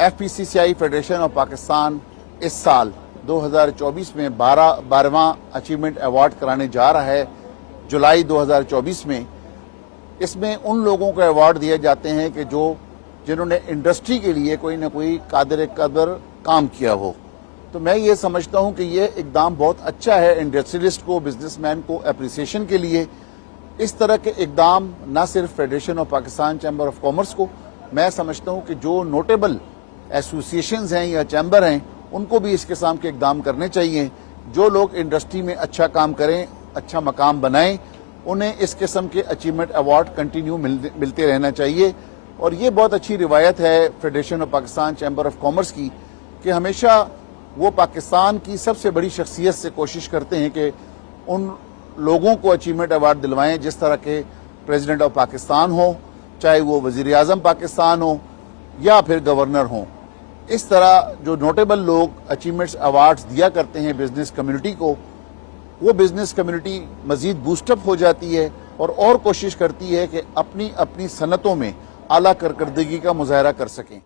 FPCCI federation of Pakistan इस साल 2024 में 12वां अचीवमेंट अवार्ड कराने जा रहा है जुलाई 2024 में। इसमें उन लोगों को अवार्ड दिए जाते हैं कि जिन्होंने इंडस्ट्री के लिए कोई ना कोई कादिर कदर काम किया हो। तो मैं ये समझता हूं कि ये इकदाम बहुत अच्छा है इंडस्ट्रियलिस्ट को, बिजनेसमैन को अप्रिसिएशन के लिए। इस तरह के इकदाम न सिर्फ federation of Pakistan chamber of commerce को, मैं समझता हूं कि जो नोटेबल एसोसिएशंस हैं या चैम्बर हैं उनको भी इस किस्म के इकदाम करने चाहिए। जो लोग इंडस्ट्री में अच्छा काम करें, अच्छा मकाम बनाएं, उन्हें इस किस्म के अचीवमेंट अवार्ड कंटिन्यू मिलते रहना चाहिए। और ये बहुत अच्छी रिवायत है federation of Pakistan chamber of commerce की कि हमेशा वो पाकिस्तान की सबसे बड़ी शख्सियत से कोशिश करते हैं कि उन लोगों को अचीवमेंट अवार्ड दिलवाएं जिस तरह के प्रेसिडेंट ऑफ पाकिस्तान हो, चाहे वो वजीर आजम पाकिस्तान हो या फिर गवर्नर हो। इस तरह जो नोटेबल लोग अचीवमेंट्स अवार्ड्स दिया करते हैं बिजनेस कम्युनिटी को, वो बिजनेस कम्युनिटी मजीद बूस्टअप हो जाती है और कोशिश करती है कि अपनी अपनी सनतों में आला कारकर्दगी का मुजाहरा कर सकें।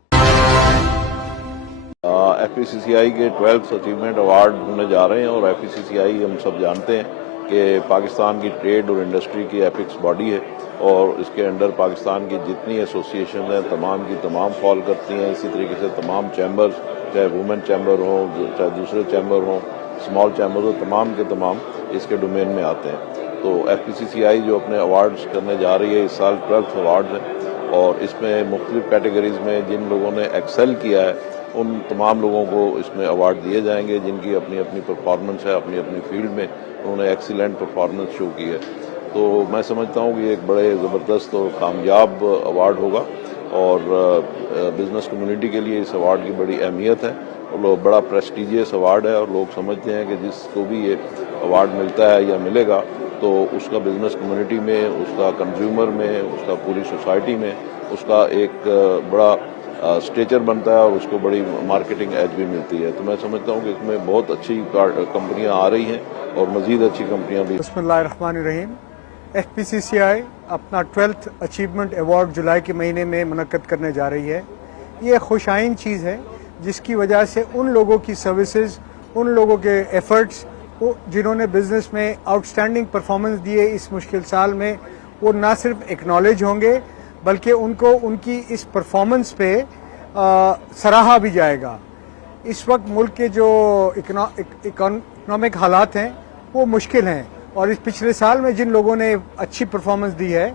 FPCCI के 12th अचीवमेंट अवार्ड होने जा रहे हैं और FPCCI हम सब जानते हैं कि पाकिस्तान की ट्रेड और इंडस्ट्री की एपिक्स बॉडी है और इसके अंडर पाकिस्तान की जितनी एसोसिएशन हैं तमाम की तमाम फॉल करती हैं। इसी तरीके से तमाम चैम्बर्स, चाहे वुमेन चैम्बर हो, चाहे दूसरे चैम्बर हों, स्मॉल चैम्बर हो, तमाम के तमाम इसके डोमेन में आते हैं। तो FPCCI जो अपने अवार्ड्स करने जा रही है इस साल 12th अवार्ड्स हैं और इसमें मुख्तलिफ कैटेगरीज में जिन लोगों ने एक्सेल किया है उन तमाम लोगों को इसमें अवार्ड दिए जाएंगे जिनकी अपनी अपनी परफॉर्मेंस है, अपनी अपनी फील्ड में उन्होंने एक्सीलेंट परफॉर्मेंस शो की है। तो मैं समझता हूँ कि एक बड़े ज़बरदस्त और कामयाब अवार्ड होगा और बिज़नेस कम्युनिटी के लिए इस अवार्ड की बड़ी अहमियत है और बड़ा प्रेस्टिजियस अवार्ड है और लोग समझते हैं कि जिसको भी ये अवार्ड मिलता है या मिलेगा तो उसका बिज़नेस कम्युनिटी में, उसका कंज्यूमर में, उसका पूरी सोसाइटी में उसका एक बड़ा स्टेचर बनता है और उसको बड़ी मार्केटिंग एज भी मिलती है। तो मैं समझता हूँ कि इसमें बहुत अच्छी कंपनियां आ रही हैं और मजीद अच्छी कंपनियां भी। बिस्मिल्लाहिर्रहमानिर्रहीम। FPCCI अपना 12th अचीवमेंट अवार्ड जुलाई के महीने में मुनक्कद करने जा रही है। ये खुशाइन चीज़ है जिसकी वजह से उन लोगों की सर्विसेज, उन लोगों के एफर्ट्स जिन्होंने बिजनेस में आउटस्टैंडिंग परफॉर्मेंस दिए इस मुश्किल साल में, वो ना सिर्फ एक्नॉलेज होंगे बल्कि उनको उनकी इस परफॉर्मेंस पे सराहा भी जाएगा। इस वक्त मुल्क के जो इकोनॉमिक हालात हैं वो मुश्किल हैं और इस पिछले साल में जिन लोगों ने अच्छी परफॉर्मेंस दी है,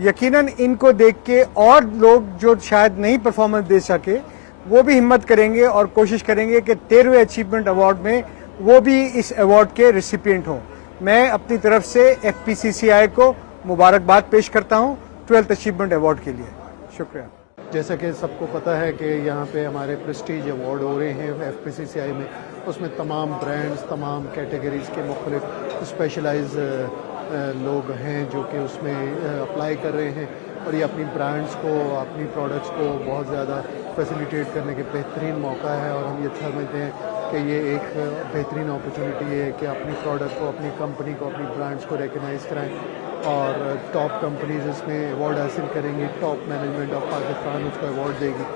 यकीनन इनको देख के और लोग जो शायद नहीं परफॉर्मेंस दे सके वो भी हिम्मत करेंगे और कोशिश करेंगे कि 13वें अचीवमेंट अवार्ड में वो भी इस अवार्ड के रिसिपिएंट हों। मैं अपनी तरफ से FPCCI को मुबारकबाद पेश करता हूँ 12th अचीवमेंट अवार्ड के लिए। शुक्रिया। जैसा कि सबको पता है कि यहाँ पे हमारे प्रेस्टीज अवार्ड हो रहे हैं FPCCI में, उसमें तमाम ब्रांड्स, तमाम कैटेगरीज़ के मुख्तलिफ स्पेशलाइज लोग हैं जो कि उसमें अप्लाई कर रहे हैं और ये अपनी ब्रांड्स को, अपनी प्रोडक्ट्स को बहुत ज़्यादा फैसिलिटेट करने के बेहतरीन मौका है और हम ये समझते हैं कि ये एक बेहतरीन अपॉर्चुनिटी है कि अपनी प्रोडक्ट को, अपनी कंपनी को, अपनी ब्रांड्स को रिकगनाइज़ कराएं और टॉप कंपनीज इसमें अवार्ड हासिल करेंगी, टॉप मैनेजमेंट ऑफ पाकिस्तान उसको अवार्ड देगी।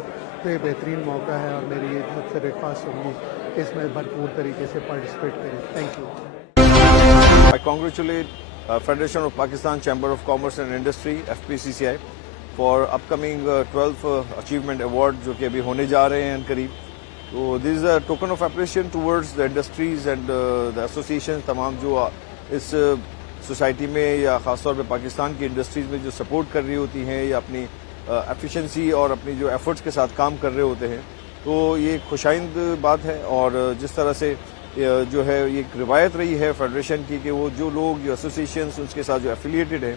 तो ये बेहतरीन मौका है और मेरी ये सबसे रिक्वेस्ट होगी इसमें भरपूर तरीके से पार्टिसिपेट करें। Thank you. I congratulate Federation of Pakistan Chamber of Commerce and Industry FPCCI for upcoming 12th Achievement Award जो कि अभी होने जा रहे हैं करीब। तो this is a token of appreciation towards the industries and the associations तमाम जो इस सोसाइटी में या ख़ासतौर पे पाकिस्तान की इंडस्ट्रीज़ में जो सपोर्ट कर रही होती हैं या अपनी एफिशिएंसी और अपनी जो एफर्ट्स के साथ काम कर रहे होते हैं। तो ये खुशाइंद बात है और जिस तरह से जो है ये एक रिवायत रही है फेडरेशन की कि वो जो लोग, जो एसोसिएशंस उसके साथ जो एफिलिएटेड हैं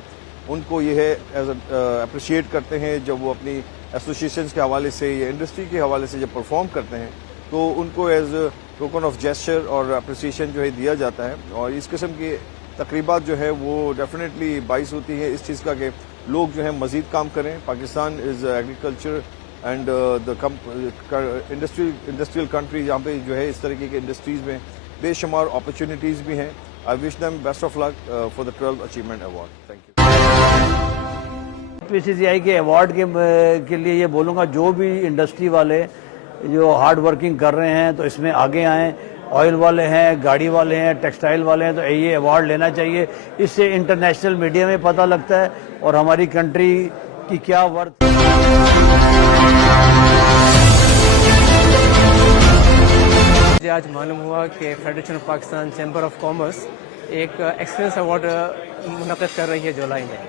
उनको ये है एज अप्रिशिएट करते हैं जब वो अपनी एसोसिएशंस के हवाले से या इंडस्ट्री के हवाले से जब परफॉर्म करते हैं तो उनको एज टोकन ऑफ जेस्चर और अप्रिसिएशन जो है दिया जाता है। और इस किस्म की तकरीबात जो है वो डेफिनेटली बाइस होती है इस चीज़ का कि लोग जो है मज़ीद काम करें। Pakistan is agriculture and the industrial country जहाँ पे जो है इस तरीके के इंडस्ट्रीज़ में बेशुमार अपॉर्चुनिटीज़ भी हैं। I wish them best of luck for the 12th achievement award. Thank you. FPCCI के अवार्ड के लिए ये बोलूँगा जो भी इंडस्ट्री वाले जो हार्ड वर्किंग कर रहे हैं तो इसमें आगे आएँ। ऑयल वाले हैं, गाड़ी वाले हैं, टेक्सटाइल वाले हैं, तो ये अवार्ड लेना चाहिए। इससे इंटरनेशनल मीडिया में पता लगता है और हमारी कंट्री की क्या वर्थ। मुझे आज मालूम हुआ कि federation of Pakistan chamber of commerce एक एक्सीलेंस अवार्ड मुनक़्क़द कर रही है जुलाई में,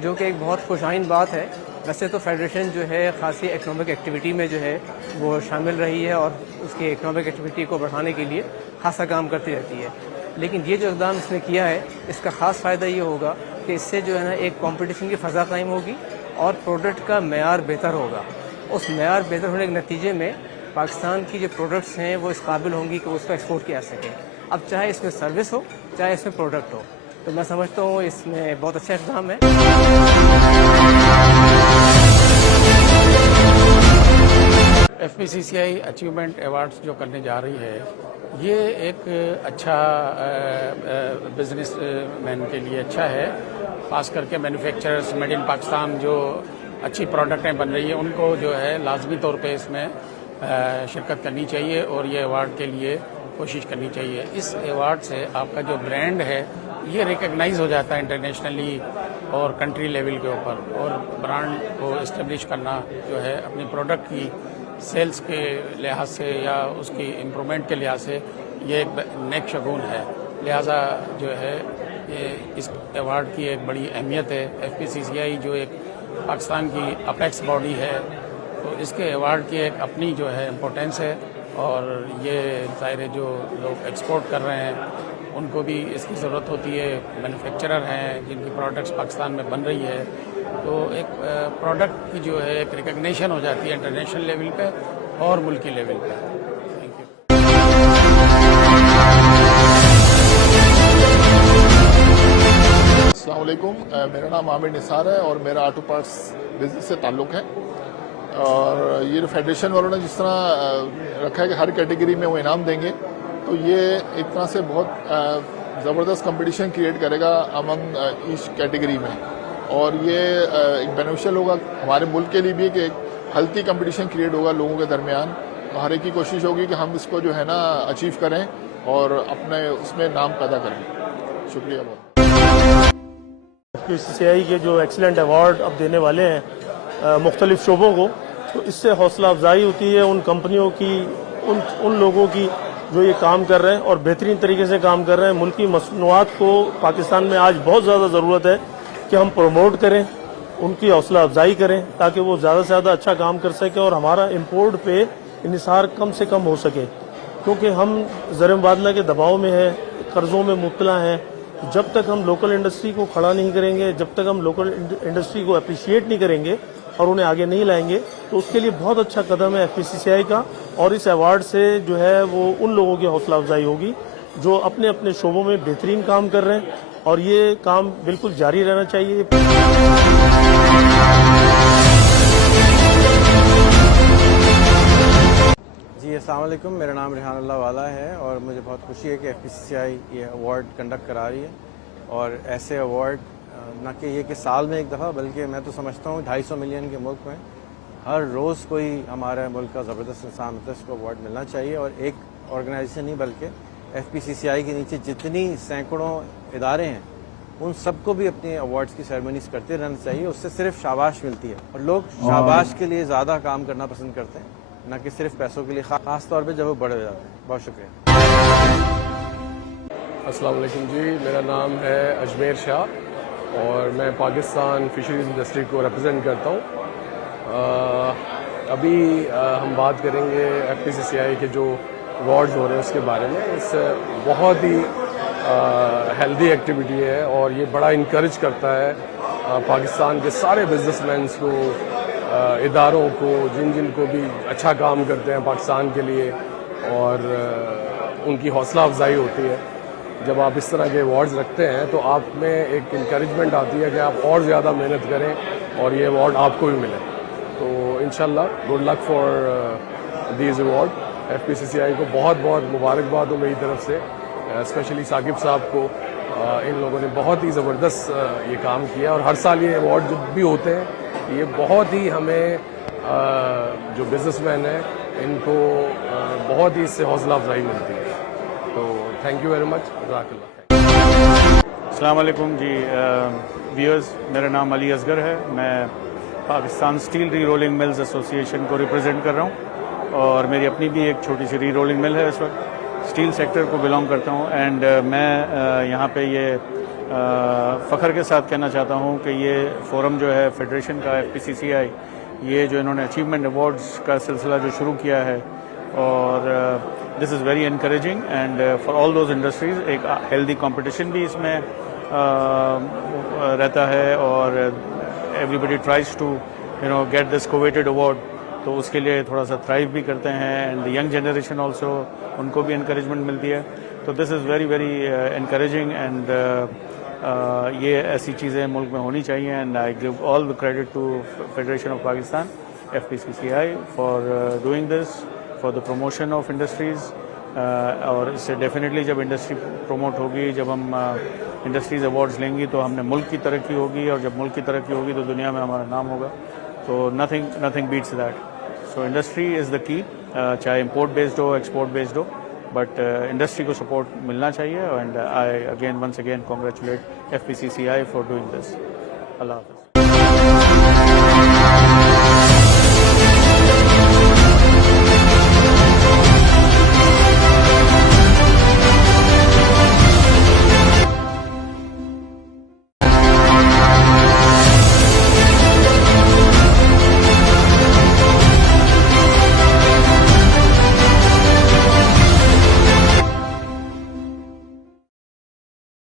जो कि एक बहुत खुशाइन बात है। वैसे तो फेडरेशन जो है ख़ासी इकनॉमिक एक्टिविटी में जो है वो शामिल रही है और उसकी इकनॉमिक एक्टिविटी को बढ़ाने के लिए खासा काम करती रहती है, लेकिन ये जो इक़दाम इसने किया है इसका ख़ास फ़ायदा ये होगा कि इससे जो है ना एक कंपटीशन की फ़ज़ा कायम होगी और प्रोडक्ट का मेयार बेहतर होगा। उस मेयार बेहतर होने के नतीजे में पाकिस्तान की जो प्रोडक्ट्स हैं वो इस काबिल होंगी कि उसको एक्सपोर्ट किया सके। अब चाहे इसमें सर्विस हो चाहे इसमें प्रोडक्ट हो, तो मैं समझता हूँ इसमें बहुत अच्छा इक़दाम है। FPCCI अचीवमेंट अवार्ड्स जो करने जा रही है, ये एक अच्छा बिजनेस मैन के लिए अच्छा है। खास करके मैन्युफैक्चरर्स मेड इन पाकिस्तान जो अच्छी प्रोडक्टें बन रही है उनको जो है लाजमी तौर पे इसमें शिरकत करनी चाहिए और ये अवार्ड के लिए कोशिश करनी चाहिए। इस अवार्ड से आपका जो ब्रांड है ये रिकग्नाइज हो जाता है इंटरनेशनली और कंट्री लेवल के ऊपर, और ब्रांड को इस्टेब्लिश करना जो है अपनी प्रोडक्ट की सेल्स के लिहाज से या उसकी इम्प्रूवमेंट के लिहाज से ये एक नेक शगुन है। लिहाजा जो है ये इस अवार्ड की एक बड़ी अहमियत है। FPCCI जो एक पाकिस्तान की अपेक्स बॉडी है, तो इसके अवार्ड की एक अपनी जो है इम्पोर्टेंस है, और ये ज़ाहिर है जो लोग एक्सपोर्ट कर रहे हैं उनको भी इसकी ज़रूरत होती है। मैन्युफैक्चरर हैं जिनकी प्रोडक्ट्स पाकिस्तान में बन रही है, तो एक प्रोडक्ट की जो है एक रिकग्निशन हो जाती है इंटरनेशनल लेवल पे और मुल्की लेवल पे। Thank you. अस्सलाम वालेकुम, मेरा नाम आमिर निसार है और मेरा ऑटो पार्ट्स बिजनेस से ताल्लुक़ है। और ये जो फेडरेशन वालों ने जिस तरह रखा है कि हर कैटेगरी में वो इनाम देंगे, तो ये एक तरह से बहुत ज़बरदस्त कंपटीशन क्रिएट करेगा अमंग ईच कैटेगरी में, और ये एक बेनिफिशियल होगा हमारे मुल्क के लिए भी कि एक हेल्थी कंपटीशन क्रिएट होगा लोगों के दरमियान। तो हर एक की कोशिश होगी कि हम इसको जो है ना अचीव करें और अपने उसमें नाम पैदा करें। शुक्रिया बहुत। FPCCI के जो एक्सीलेंट अवार्ड अब देने वाले हैं मुख्तलिफ शोबों को, तो इससे हौसला अफजाई होती है उन कंपनियों की, उन लोगों की जो ये काम कर रहे हैं और बेहतरीन तरीके से काम कर रहे हैं। मुल्की मसनूआत को पाकिस्तान में आज बहुत ज़्यादा ज़रूरत है कि हम प्रमोट करें, उनकी हौसला अफजाई करें ताकि वो ज़्यादा से ज़्यादा अच्छा काम कर सकें और हमारा इम्पोर्ट पे इन्हिसार कम से कम हो सके, क्योंकि हम ज़र मुबादला के दबाव में हैं, कर्ज़ों में मुब्तला हैं। जब तक हम लोकल इंडस्ट्री को खड़ा नहीं करेंगे, जब तक हम लोकल इंडस्ट्री को अप्रिशिएट नहीं करेंगे और उन्हें आगे नहीं लाएंगे, तो उसके लिए बहुत अच्छा कदम है FPCCI का। और इस अवार्ड से जो है वो उन लोगों की हौसला अफजाई होगी जो अपने अपने शोबों में बेहतरीन काम कर रहे हैं, और ये काम बिल्कुल जारी रहना चाहिए। जी अस्सलाम वालेकुम, मेरा नाम रिहान अल्लाह वाला है और मुझे बहुत खुशी है कि FPCCI ये अवार्ड कंडक्ट करा रही है। और ऐसे अवार्ड न कि ये कि साल में एक दफ़ा, बल्कि मैं तो समझता हूँ 250 मिलियन के मुल्क में हर रोज़ कोई हमारे मुल्क का ज़बरदस्त इंसान होता है, उसको अवार्ड मिलना चाहिए। और एक ऑर्गेनाइजेशन नहीं बल्कि FPCCI के नीचे जितनी सैकड़ों इदारे हैं उन सबको भी अपने अवार्ड्स की सेरेमनीज करते रहना चाहिए। उससे सिर्फ शाबाश मिलती है और लोग शाबाश के लिए ज़्यादा काम करना पसंद करते हैं, न कि सिर्फ पैसों के लिए, ख़ास तौर पे जब वो बड़े हो जाते हैं। बहुत शुक्रिया। अस्सलाम वालेकुम जी, मेरा नाम है अजमेर शाह और मैं पाकिस्तान फिशरीज इंडस्ट्री को रिप्रेजेंट करता हूँ। अभी हम बात करेंगे FPCCI के जो अवार्ड्स हो रहे हैं उसके बारे में। इस बहुत ही हेल्दी एक्टिविटी है और ये बड़ा इनकरेज करता है पाकिस्तान के सारे बिजनेसमैन को, इदारों को, जिन को भी अच्छा काम करते हैं पाकिस्तान के लिए, और उनकी हौसला अफजाई होती है। जब आप इस तरह के अवार्ड्स रखते हैं तो आप में एक इंकरेजमेंट आती है कि आप और ज़्यादा मेहनत करें और ये अवार्ड आपको भी मिले। तो इंशाल्लाह good luck for these award. FPCCI को बहुत बहुत मुबारकबाद हो मेरी तरफ से, स्पेशली साकिब साहब को। इन लोगों ने बहुत ही ज़बरदस्त ये काम किया और हर साल ये अवार्ड जब भी होते हैं ये बहुत ही हमें जो बिजनेसमैन है इनको बहुत ही इससे हौसला अफजाई मिलती है। तो थैंक यू वेरी मच। अस्सलाम वालेकुम जी व्यूअर्स, मेरा नाम अली असगर है। मैं पाकिस्तान स्टील री रोलिंग मिल्स एसोसिएशन को रिप्रेजेंट कर रहा हूँ और मेरी अपनी भी एक छोटी सी री रोलिंग मिल है। इस वक्त स्टील सेक्टर को बिलोंग करता हूँ एंड मैं यहाँ पे ये फ़ख्र के साथ कहना चाहता हूँ कि ये फोरम जो है फेडरेशन का FPCCI, ये जो इन्होंने अचीवमेंट अवार्ड्स का सिलसिला जो शुरू किया है और this is very encouraging and for all those industries एक हेल्दी कंपटीशन भी इसमें रहता है और everybody tries to get this coveted award, तो उसके लिए थोड़ा सा थ्राइव भी करते हैं एंड यंग जनरेशन ऑल्सो, उनको भी इनकरेजमेंट मिलती है। तो this is very very encouraging and ये ऐसी चीज़ें मुल्क में होनी चाहिए and I give all the credit to federation of Pakistan FPCCI for doing this for the promotion of industries. और इससे डेफिनेटली जब इंडस्ट्री प्रमोट होगी, जब हम इंडस्ट्रीज़ अवार्ड्स लेंगी तो हमने मुल्क की तरक्की होगी और जब मुल्क की तरक्की होगी तो दुनिया में हमारा नाम होगा। तो nothing beats that. So industry is the key, चाहे इंपोर्ट बेस्ड हो एक्सपोर्ट बेस्ड हो, बट इंडस्ट्री को सपोर्ट मिलना चाहिए and I again once again congratulate FPCCI for doing this. अल्लाह हाफ़िज़।